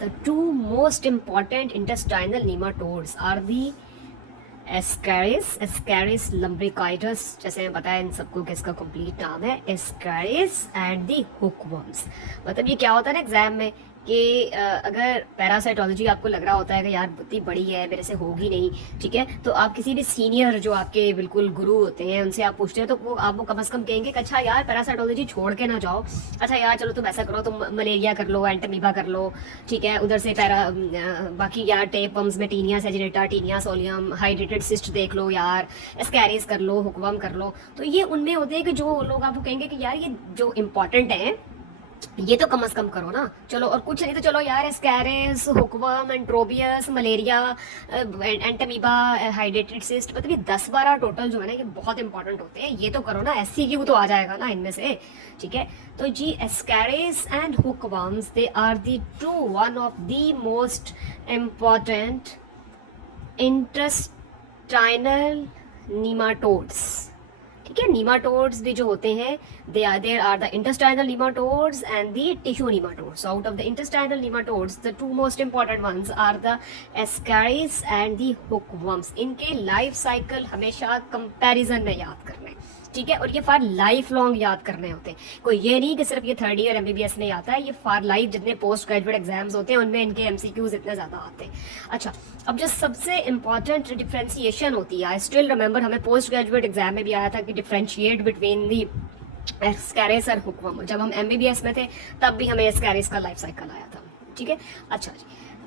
The two most important intestinal nematodes are the Ascaris lumbricoides, जैसे मैं बताया इन सबको कि इसका कंप्लीट नाम है Ascaris एंड दी hookworms। मतलब ये क्या होता है ना एग्जाम में कि अगर पैरासाइटोलॉजी आपको लग रहा होता है कि यार इतनी बड़ी है मेरे से होगी नहीं, ठीक है, तो आप किसी भी सीनियर जो आपके बिल्कुल गुरु होते हैं उनसे आप पूछते हैं तो वो आपको कम से कम कहेंगे कि अच्छा यार पैरासाइटोलॉजी छोड़ के ना जाओ, अच्छा यार चलो तुम ऐसा करो, तुम मलेरिया कर लो, एंटमीबा कर लो, ठीक है, उधर से बाकी यार टेपम्स में टीनिया सेजिनेटा, टीनिया सोलियम, हाइड्रेटेड सिस्ट देख लो यार, एस्कैरिस कर लो, हुकवर्म कर लो। तो ये उनमें होते हैं कि जो लोग आपको कहेंगे कि यार ये जो इंपॉर्टेंट है ये तो कम से कम करो ना, चलो और कुछ नहीं तो चलो यार ascaris, hookworm, enterobius, malaria, entamoeba, हाइड्रेटेड सिस्ट, मतलब ये 10-12 टोटल जो है ना ये बहुत इंपॉर्टेंट होते हैं, ये तो करो ना, SCQ तो आ जाएगा ना इनमें से, ठीक है। तो जी ascaris and hookworms they are the two one of the most important intestinal nematodes, ठीक है। नीमाटोड्स भी जो होते हैं there are the intestinal nematodes and the tissue nematodes. Out of the intestinal nematodes the two most important ones are the ascaris and the hookworms. इनके life cycle हमेशा comparison में याद करने, ठीक है, और ये फार लाइफ लॉन्ग याद करने होते हैं। कोई ये नहीं कि सिर्फ ये 3rd ईयर MBBS में आता है, ये फार लाइफ जितने पोस्ट ग्रेजुएट एग्जाम्स होते हैं उनमें इनके MCQs इतने ज्यादा आते हैं। अच्छा, अब जो सबसे इंपॉर्टेंट डिफ्रेंसिएशन होती है, आई स्टिल रिमेंबर हमें पोस्ट ग्रेजुएट एग्जाम में भी आया था कि डिफ्रेंशिएट बिटवीन दी एस्कैरिस और हुकवर्म। जब हम MBBS में थे तब भी हमें एस्कैरिस का लाइफ साइकिल आया था, ठीक है। अच्छा जी,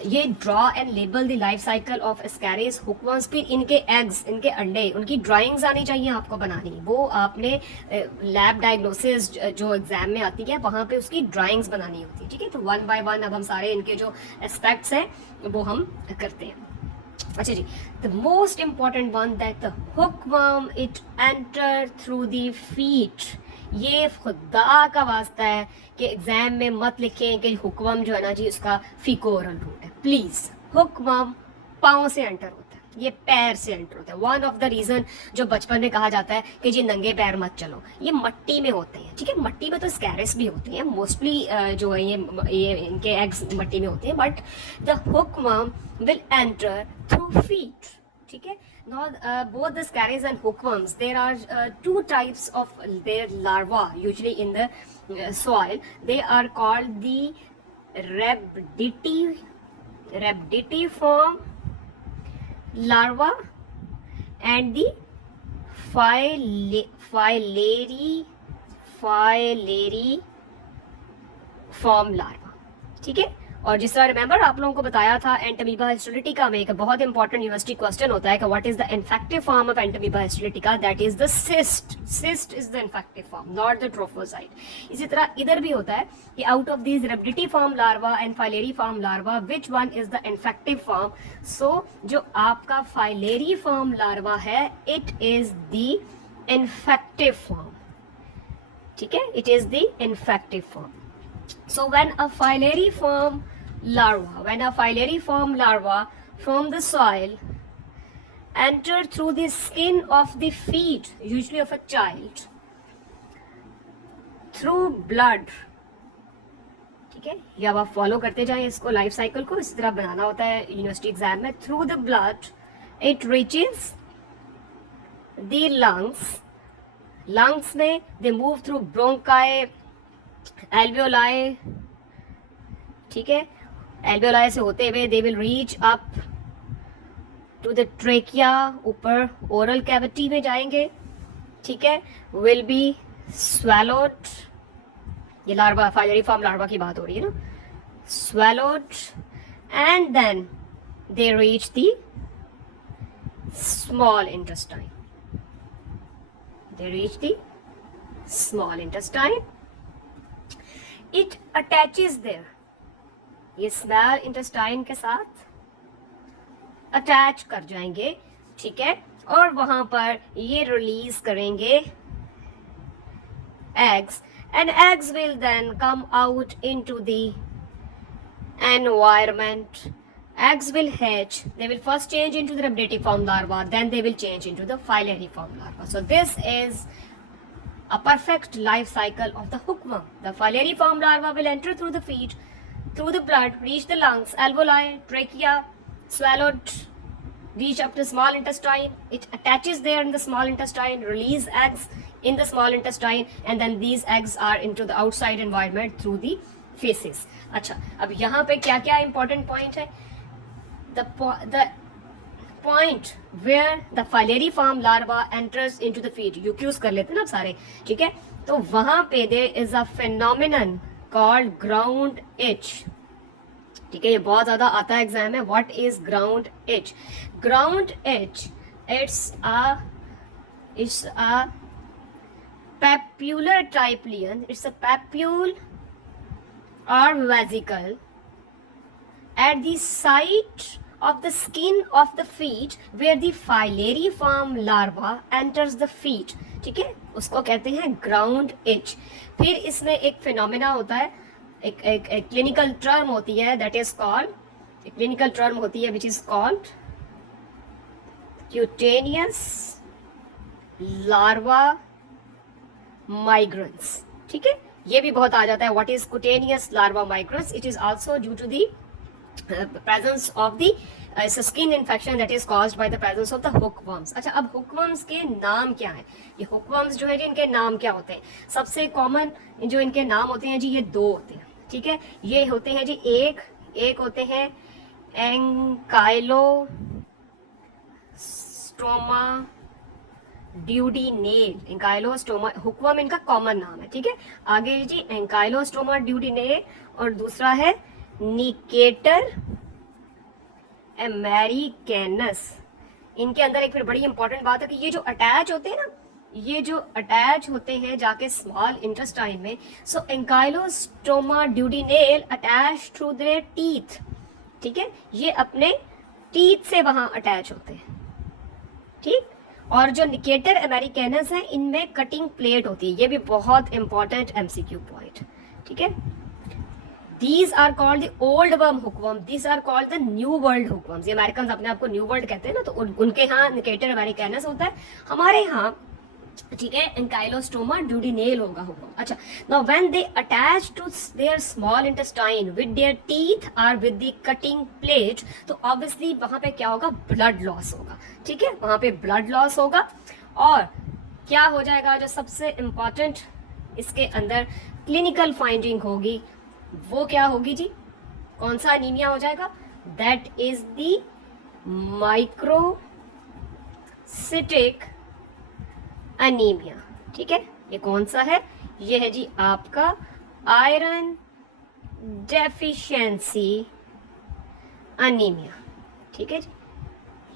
ये draw and label the life cycle of ascaris, hookworms, फिर इनके एग्स, इनके अंडे, उनकी ड्राइंग्स आनी चाहिए आपको बनानी। वो आपने लैब डायग्नोसिस जो एग्जाम में आती है वहां पे उसकी ड्राइंग्स बनानी होती है, ठीक है। तो 1 by 1 अब हम सारे इनके जो एस्पेक्ट्स हैं वो हम करते हैं। अच्छा जी, the most important one that the hookworm it enter through the feet. ये खुदा का वास्ता है कि एग्जाम में मत लिखें कि हुकवर्म जो है ना जी उसका फीकोरल रूट है, प्लीज। हुकवर्म पाँव से एंटर होता है, ये पैर से एंटर होता है। वन ऑफ द रीजन जो बचपन में कहा जाता है कि जी नंगे पैर मत चलो, ये मट्टी में होते हैं, ठीक है। मट्टी में तो स्कैरिस भी होते हैं मोस्टली, जो है ये इनके एग्स मट्टी में होते हैं, but the hookworm will enter through feet, ठीक है। Now, both the scaries and hookworms, there are 2 types of their larvae usually in the soil. They are called the rhabditiform larva and the filariform larva, ठीक है। और जिस तरह remember आप लोगों को बताया था एंटमीबा हिस्टोलिटिका में एक बहुत इंपॉर्टेंट यूनिवर्सिटी क्वेश्चन होता है कि what is the infective form of Entamoeba histolytica, that is the cyst. Cyst is the infective form, not the trophozoite. इसी तरह इधर भी होता है कि out of this rhabditiform larva and filariform larva which one is the infective form. So जो आपका filariform larva है it is the infective form, ठीक है, it is the infective form. So when a filariform larva from the soil enter through the skin of the feet, usually of a child, through blood, ठीक है, ये अब आप follow करते जाएं इसको, लाइफ साइकिल को इस तरह बनाना होता है यूनिवर्सिटी एग्जाम में। Through the blood it reaches the lungs में they move through bronchi, alveoli, ठीक है, एल्वियोलाई से होते हुए they will reach up to the trachea, ऊपर ओरल कैविटी में जाएंगे, ठीक है, विल बी स्वैलोड। ये लार्वा, फाइलेरिफॉर्म लार्वा की बात हो रही है ना, swallowed and then they reach the small intestine, they reach the small intestine. It attaches there, ये स्मॉल इंटेस्टाइन के साथ अटैच कर जाएंगे, ठीक है, और वहां पर ये रिलीज करेंगे eggs and eggs will then come out into the environment. Eggs will hatch, they will first change into the rhabditiform larva, then they will change into the filariform larva. So this is a perfect life cycle of the hookworm. The filariform larva will enter through the feet, through the blood, reach the lungs, alveoli, trachea, swallowed, reach up to small intestine. It attaches there in the small intestine, release eggs in the small intestine, and then these eggs are into the outside environment through the feces. अच्छा, अब यहाँ पे क्या क्या important point है? The point where the filariform larva enters into the feet. यूक्यूज कर लेते हैं ना सारे, ठीक है? तो वहां पे there is a phenomenon called ground itch. ठीक है, ये बहुत ज्यादा आता है एग्जाम में. What is ground etch? Ground etch, it's a papular type lesion. It's a papule or vesicle at the site of the skin of the feet where the filariform larva enters the feet. ठीक है, उसको कहते हैं ground etch. फिर इसमें एक phenomena होता है, एक क्लिनिकल टर्म होती है, दैट इज कॉल्ड, एक क्लिनिकल टर्म होती है which is called cutaneous larva migrans. ठीक है, ये भी बहुत आ जाता है. What is cutaneous larva migrans? It is also due to the presence of the skin infection that is caused by the presence of the hookworms. अच्छा, अब hookworms के नाम क्या है? ये hookworms जो है जी, इनके नाम क्या होते हैं? सबसे कॉमन जो इनके नाम होते हैं जी, ये दो होते हैं. ठीक है, ये होते हैं जी, एक होते हैं एंकाइलोस्टोमा ड्यूडिनेल. एंकाइलोस्टोमा हुकवर्म इनका कॉमन नाम है. ठीक है, आगे जी एंकाइलोस्टोमा ड्यूडिनेल, और दूसरा है निकेटर अमेरिकैनस. इनके अंदर एक फिर बड़ी इंपॉर्टेंट बात है कि ये जो अटैच होते हैं ना, ये जो अटैच होते हैं जाके स्मॉल इंटेस्टाइन में, सो एंकाइलोस्टोमा ड्यूडिनेल अटैच थ्रू देयर टीथ. ठीक है, ये अपने टीथ से वहां अटैच होते हैं. ठीक, और जो निकेटर अमेरिकैनस है, इनमें कटिंग प्लेट होती है. ये भी बहुत इंपॉर्टेंट एमसीक्यू पॉइंट. ठीक है, These are called the old worm hookworm. These are called the new world hookworms. ये अमेरिकन अपने आप को न्यू वर्ल्ड कहते हैं ना, तो उनके यहाँ निकेटर अमेरिकैनस होता है, हमारे यहाँ ठीक है एंकाइलोस्टोमा ड्यूडिनेल होगा हुकवर्म. अच्छा, now when they attach to their small intestine with their teeth or with the cutting plate, तो obviously वहां पे क्या होगा? ब्लड लॉस होगा. ठीक है, वहां पे ब्लड लॉस होगा, और क्या हो जाएगा? जो सबसे इंपॉर्टेंट इसके अंदर क्लिनिकल फाइंडिंग होगी, वो क्या होगी जी? कौन सा अनीमिया हो जाएगा? That is the microcytic anaemia. ठीक है, ये कौन सा है? ये है जी आपका आयरन डेफिशिएंसी अनीमिया. ठीक है जी,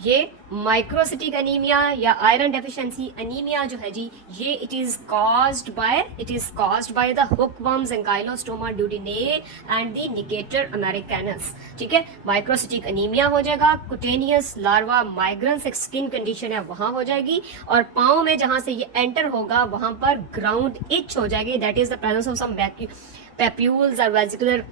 ये माइक्रोसिटिक अनीमिया या आयरन डेफिशिएंसी अनीमिया जो है जी, ये it is caused by the hookworms Ancylostoma duodenale and the Necator americanus. ठीक है, माइक्रोसिटिक अनीमिया हो जाएगा, कुटेनियस लार्वा माइग्रेंस एक स्किन कंडीशन है वहां हो जाएगी, और पाँव में जहां से ये एंटर होगा वहां पर ग्राउंड इच हो जाएगी. That is the presence of some papules or vesicular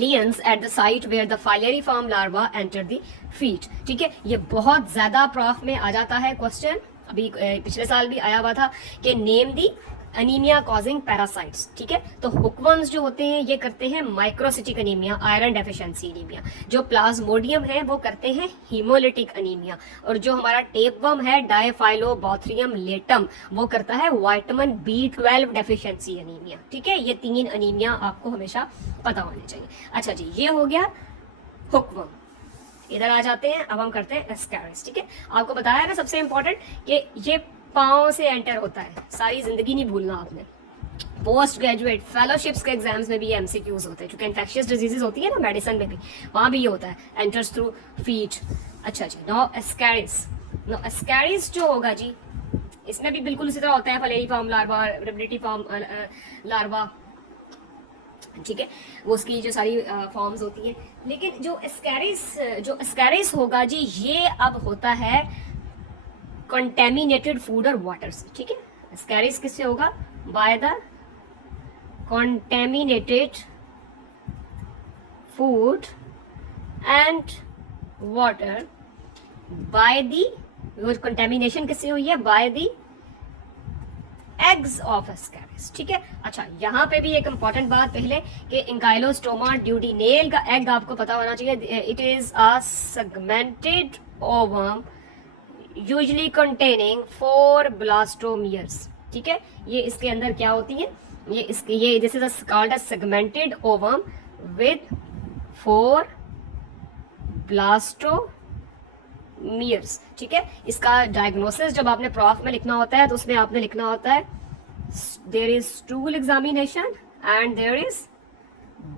lesions at the site where the filariform larva enter the feet. ठीक है, ये बहुत ज्यादा प्रॉफ में आ जाता है क्वेश्चन. अभी पिछले साल भी आया हुआ था कि name the anaemia causing parasites. ठीक है, तो हुकवर्म्स जो होते हैं ये करते हैं microcytic anaemia, iron deficiency anaemia. जो प्लाज्मोडियम है वो करते हैं हीमोलिटिक अनीमिया, और जो हमारा टेपवर्म है डायफाइलोबॉथरियम लेटम, वो करता है विटामिन B12 डेफिशिएंसी अनीमिया. ठीक है, ये 3 अनीमिया आपको हमेशा पता होनी चाहिए. अच्छा जी, ये हो गया हुकवर्म. इधर आ जाते हैं, अब हम करते हैं एस्कैरिस. ठीक है, आपको बताया ना सबसे इंपॉर्टेंट कि ये पाँव से एंटर होता है, सारी जिंदगी नहीं भूलना आपने. पोस्ट ग्रेजुएट फेलोशिप्स के एग्जाम्स में भी ये एमसीक्यूज होते हैं, क्योंकि इन्फेक्शियस डिजीजेस होती है ना मेडिसिन में भी, वहां भी ये होता है, एंटर्स थ्रू फीट. अच्छा जी, नाउ एस्कैरिस जो होगा जी, इसमें भी बिल्कुल उसी तरह होता है, फलेरिफॉर्म लार्वा, रेबिडिटीफॉर्म लार्वा. ठीक है, वो उसकी जो सारी फॉर्म्स होती है. लेकिन जो एस्कैरिस होगा जी, ये अब होता है कंटेमिनेटेड फूड और वाटर से. ठीक है, एस्कैरिस किससे होगा? By the contaminated food and water. By the, वो कंटेमिनेशन किससे हुई है? By the eggs of Ascaris, ठीक है। अच्छा, यहाँ पे भी एक इंपॉर्टेंट बात पहले कि एंकाइलोस्टोमा ड्यूडिनेल का एग आपको पता होना चाहिए। It is a segmented ovum usually containing 4 blastomeres, ठीक है। ये इसके अंदर क्या होती है, ये this is called a segmented ovum with 4 blastomeres, ठीक है। इसका डायग्नोसिस जब आपने प्रॉफ में लिखना होता है तो उसमें आपने लिखना होता है there is stool examination and there is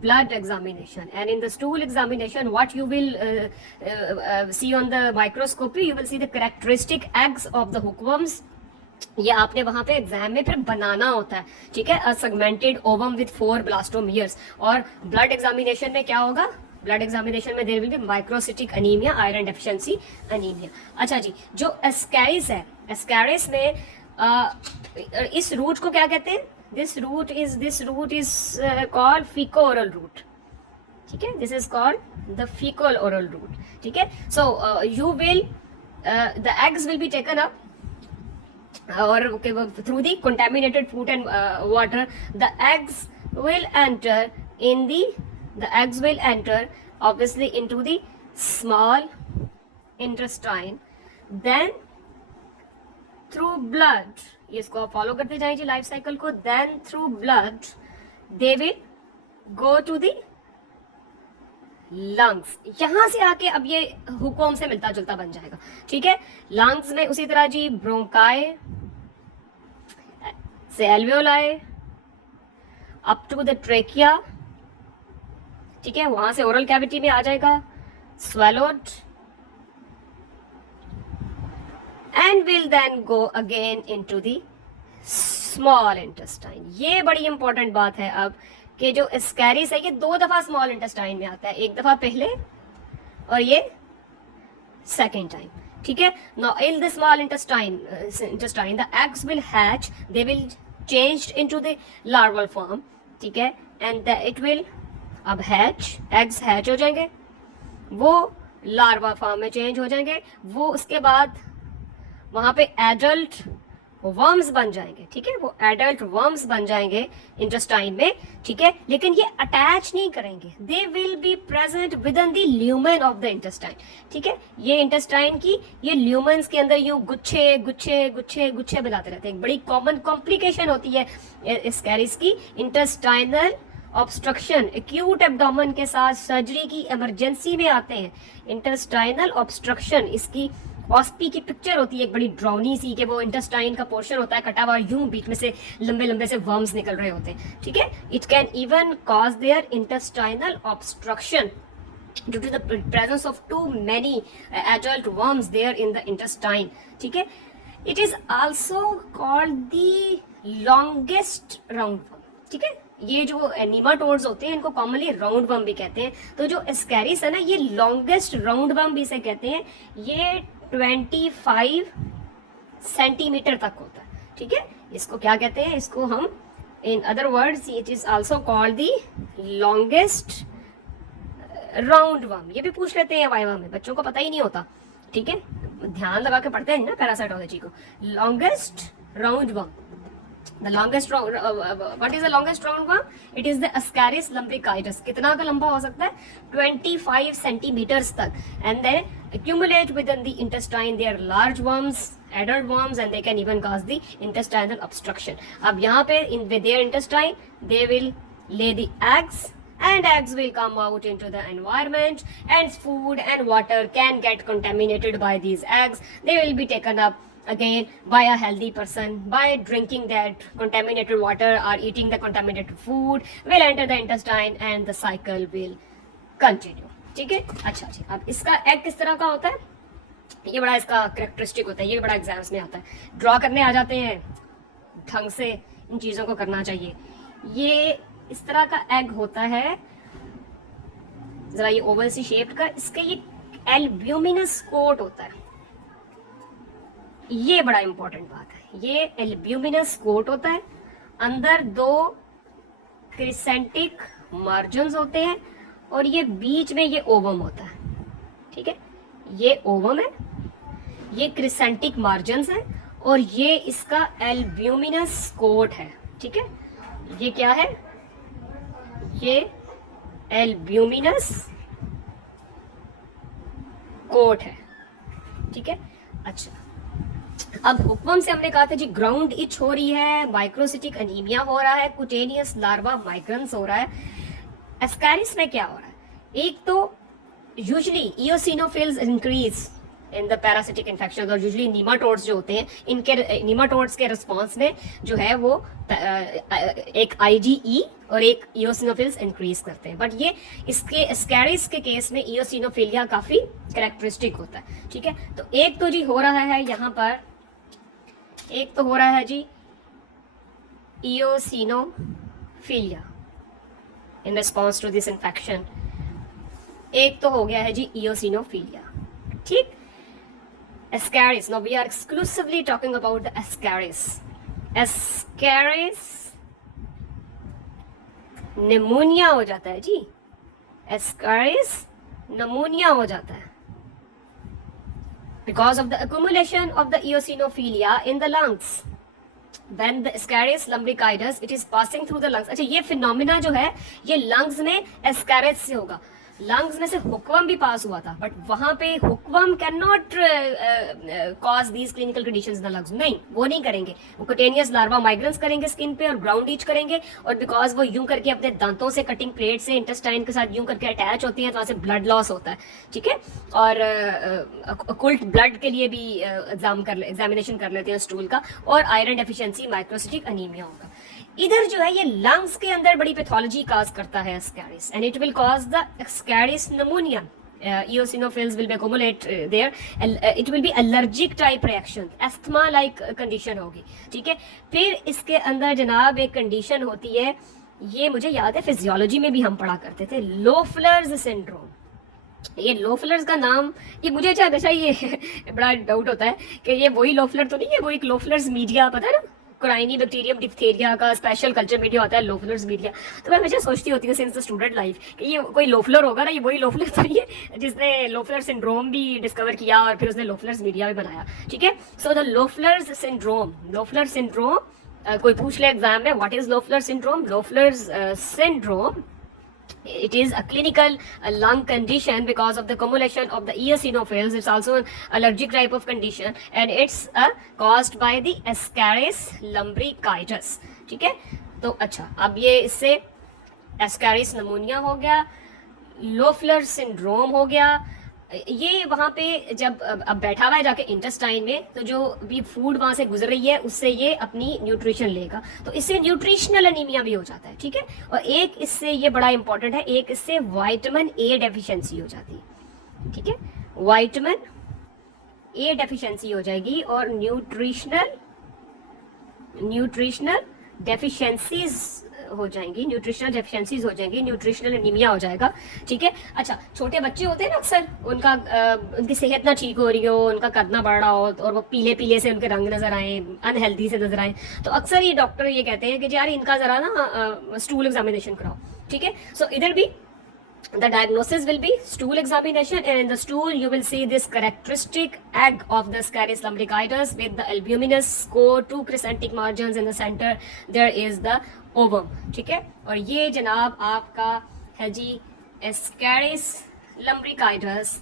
blood examination, and in the stool examination what you will see on the microscopy, you will see the characteristic eggs of the hookworms. ये आपने वहां पे एग्जाम में फिर बनाना होता है, ठीक है। A segmented ovum with 4 blastomeres. और ब्लड एग्जामिनेशन में क्या होगा, ब्लड एग्जामिनेशन में there will be microcytic anaemia, iron deficiency anaemia. अच्छा जी, जो एस्कैरिस है, एस्कैरिस में इस रूट को क्या कहते हैं, this root is called fecal-oral root, ठीक है। this is called the fecal-oral root, ठीक है। so you will the eggs will be taken up or through the contaminated food and water. The eggs will enter obviously into the small intestine, then through blood, इसको आप follow करते जाइए life cycle को, then through blood they will go to the lungs. यहां से आके अब ये हुकूम से मिलता जुलता बन जाएगा, ठीक है। लंग्स में उसी तरह जी ब्रोंकाई से alveoli up to the trachea, ठीक है। वहां से ओरल कैविटी में आ जाएगा, swallowed and will then go again into the small intestine. ये बड़ी इंपॉर्टेंट बात है अब कि जो एस्कैरिस है ये 2 दफा स्मॉल इंटेस्टाइन में आता है, एक दफा पहले और ये सेकेंड टाइम, ठीक है। Now in the small intestine the eggs will hatch, they will changed into the larval form, ठीक है। and it will अब hatch, eggs hatch हो जाएंगे, वो लार्वा फॉर्म में चेंज हो जाएंगे, वो उसके बाद वहां पे एडल्ट वर्म्स बन जाएंगे, ठीक है। वो एडल्ट वर्म्स बन जाएंगे इंटेस्टाइन में, ठीक है। लेकिन ये अटैच नहीं करेंगे, they will be present with in the lumen of the intestine, ठीक है। ये इंटेस्टाइन की ये ल्यूमेन्स के अंदर यूं गुच्छे गुच्छे गुच्छे गुच्छे बनाते रहते हैं। बड़ी कॉमन कॉम्प्लिकेशन होती है एस्कैरिस की, इंटेस्टाइनल ऑब्स्ट्रक्शन। एक्यूट एब्डोमेन के साथ सर्जरी की इमरजेंसी में आते हैं इंटेस्टाइनल ऑब्स्ट्रक्शन। इसकी ऑस्पी की पिक्चर होती है एक बड़ी ड्राउनी सी, कि वो इंटेस्टाइन का पोर्शन होता है कटा हुआ, यूं बीच में से लंबे लंबे से वर्म्स निकल रहे होते हैं, ठीक है। It can even cause there intestinal obstruction due to the presence of too many adult worms there in the intestine, ठीक है। It is also called the longest roundworm, ठीक है। ये जो नीमाटोड्स होते हैं इनको कॉमनली राउंड वर्म भी कहते हैं। तो जो एस्कैरिस है ना, ये लॉन्गेस्ट राउंड वर्म भी इसे कहते हैं। ये 25 सेंटीमीटर तक होता है, ठीक है। इसको क्या कहते हैं, इसको हम in other words it is also called the longest round worm. ये भी पूछ लेते हैं वाइवा में, बच्चों को पता ही नहीं होता, ठीक है। ध्यान लगा के पढ़ते हैं ना पैरासाइटोलॉजी को। Longest round worm, the longest round what is the longest roundworm? It is the Ascaris lumbricoides. कितना का लंबा हो सकता है? 25 centimeters तक, and they accumulate within the intestine. They are large worms, adult worms, and they can even cause the intestinal obstruction. अब यहाँ पे in with their intestine they will lay the eggs, and eggs will come out into the environment, and food and water can get contaminated by these eggs. They will be taken up again by a healthy person by drinking that contaminated water or eating the contaminated food, will enter the intestine and the cycle will continue, ठीक है। अच्छा जी, अब इसका egg किस तरह का होता है, ये बड़ा इसका कैरेक्टरिस्टिक होता है, ये बड़ा एग्जाम्स में आता है। ड्रॉ करने आ जाते हैं, ढंग से इन चीजों को करना चाहिए। ये इस तरह का एग होता है, जरा ये ओवल सी शेप्ड का, इसका ये एल्ब्यूमिनस कोट होता है। ये बड़ा इंपॉर्टेंट बात है, ये एल्ब्यूमिनस कोट होता है। अंदर 2 क्रिसेंटिक मार्जिन्स होते हैं और ये बीच में ये ओवम होता है, ठीक है। ये ओवम है, ये क्रिसेंटिक मार्जिन्स है और ये इसका एल्ब्यूमिनस कोट है, ठीक है। ये क्या है, ये एल्ब्यूमिनस कोट है, ठीक है। अच्छा, अब हुक्म से हमने कहा था जी ग्राउंड इच हो रही है, माइक्रोसिटिक अनीमिया हो रहा है, कुटेनियस लार्वा माइग्रेंस हो रहा है। एस्कैरिस में क्या हो रहा है, एक तो usually eosinophils increase in the parasitic infection, और यूजुअली नीमाटोड्स जो होते हैं, इनके नीमाटोड्स के रिस्पॉन्स में जो है वो एक IgE और एक इयोसिनोफिल्स इंक्रीज करते हैं। बट ये इसके एस्कैरिस के केस में इयोसिनोफिलिया काफी कैरेक्टरिस्टिक होता है, ठीक है। तो एक तो जी हो रहा है यहाँ पर, एक तो हो रहा है जी eosinophilia in response to this infection, एक तो हो गया है जी इयोसिनोफिलिया, ठीक। Ascaris. Now we are exclusively talking about the Ascaris. Ascaris pneumonia हो जाता है जी, Ascaris निमोनिया हो जाता है because of the accumulation of the eosinophilia in the lungs. When the Ascaris lumbricoides, it is passing through the lungs. अच्छा, ये phenomena जो है ये लंग्स में Ascaris से होगा। लंग्स में से हुक्वम भी पास हुआ था, बट वहां पे hookworm can not cause these clinical conditions in the lungs, नहीं, वो नहीं करेंगे। वो कुटेनियस लार्वा माइग्रेंस करेंगे स्किन पे और ग्राउंड ईच करेंगे, और बिकॉज वो यूं करके अपने दांतों से कटिंग प्लेट से इंटेस्टाइन के साथ यूं करके अटैच होती है, तो वहां से ब्लड लॉस होता है, ठीक है। और ओकुल्ट ब्लड के लिए भी एग्जामिनेशन कर लेते हैं स्टूल का, और आयरन डेफिशिएंसी माइक्रोसिटिक अनीमिया होगा। इधर जो है ये लंग्स के अंदर बड़ी पैथोलॉजी काज करता है Ascaris, and it will cause the Ascaris pneumonia. Eosinophils will be accumulate there. It will be allergic type reaction, asthma like condition होगी, ठीक है। फिर इसके अंदर जनाब एक कंडीशन होती है, ये मुझे याद है फिजियोलॉजी में भी हम पढ़ा करते थे, लोफलर्स सिंड्रोम। ये लोफलर्स का नाम, ये मुझे अच्छा हमेशा ये बड़ा डाउट होता है कि ये वही लोफलर तो नहीं है, वो एक लोफलर्स मीडिया, पता है ना, कोराइनी बैक्टीरियम डिप्थेरिया का स्पेशल कल्चर मीडिया होता है लोफलर्स मीडिया। तो मैं हमेशा सोचती होती हूँ सिंस द स्टूडेंट लाइफ कि ये कोई लोफलर होगा ना, ये वही लोफलर तो नहीं है जिसने लोफलर सिंड्रोम भी डिस्कवर किया और फिर उसने लोफलर्स मीडिया भी बनाया, ठीक है। So the Loeffler's syndrome, Loeffler syndrome कोई पूछ ले एग्जाम में, what is Loeffler syndrome? Loeffler's syndrome, it is a clinical lung condition because of the accumulation of the eosinophils. It's also an allergic type of condition and it's caused by the Ascaris lumbricoides, ठीक है। तो अच्छा, अब ये इससे Ascaris pneumonia हो गया, Loeffler syndrome हो गया। ये वहां पे जब अब बैठा हुआ है जाके इंटेस्टाइन में, तो जो भी फूड वहां से गुजर रही है उससे ये अपनी न्यूट्रिशन लेगा, तो इससे न्यूट्रिशनल एनीमिया भी हो जाता है, ठीक है। और एक इससे ये बड़ा इंपॉर्टेंट है, एक इससे विटामिन ए डेफिशिएंसी हो जाती है, ठीक है। विटामिन ए डेफिशिएंसी हो जाएगी और न्यूट्रिशनल डेफिशिएंसीज हो जाएंगी, न्यूट्रिशनल डेफिशिएंसीज हो जाएंगी, न्यूट्रिशनल एनीमिया हो जाएगा, ठीक है। अच्छा, छोटे बच्चे होते हैं ना, अक्सर उनका उनकी सेहत ना ठीक हो रही हो, उनका कद ना बढ़ रहा हो और वो पीले पीले से उनके रंग नजर आए, अनहेल्दी से नजर आए, तो अक्सर ये डॉक्टर ये कहते हैं कि यार इनका जरा ना स्टूल एग्जामिनेशन कराओ, ठीक है। सो इधर भी the diagnosis will be stool examination, and in the stool you will see this characteristic egg of the Ascaris lumbricoides with the albuminous core, two crescentic margins in the center, there is the ovum, ठीक है। और ये जनाब आपका है जी Ascaris lumbricoides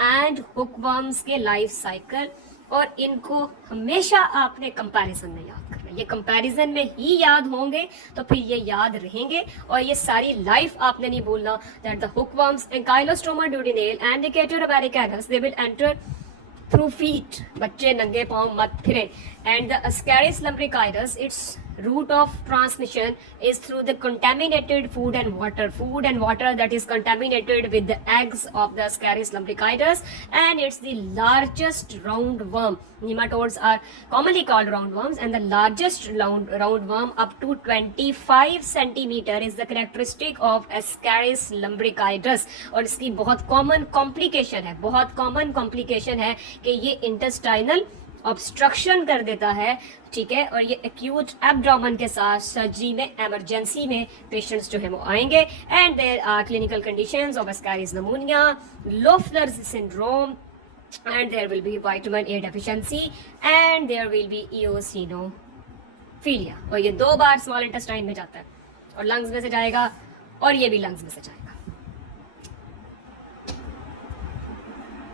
and हुकवर्म्स के life cycle, और इनको हमेशा आपने कंपैरिजन में याद करना है। ये कंपैरिजन में ही याद होंगे तो फिर ये याद रहेंगे, और ये सारी लाइफ आपने नहीं भूलना that the hookworms, Ancylostoma duodenale and Necator americanus, they will enter through feet, बच्चे नंगे पांव मत फिरे, and the Ascaris lumbricoides, its route of transmission is through the contaminated food and water that is contaminated with the eggs of the Ascaris lumbricoides, and it's the largest roundworm. Nematodes are commonly called roundworms, and the largest roundworm up to 25 centimeter is the characteristic of Ascaris lumbricoides। और इसकी बहुत common complication है कि ये intestinal obstruction कर देता है, ठीक है। और ये एक्यूट एब्डोमेन के साथ सर्जरी में, इमरजेंसी में पेशेंट्स जो है वो आएंगे, and there are clinical conditions of Ascaris pneumonia, Loeffler's syndrome, and there will be vitamin A deficiency and there will be eosinophilia। और ये 2 बार स्मॉल इंटेस्टाइन में जाता है और लंग्स में से जाएगा और ये भी लंग्स में से जाएगा।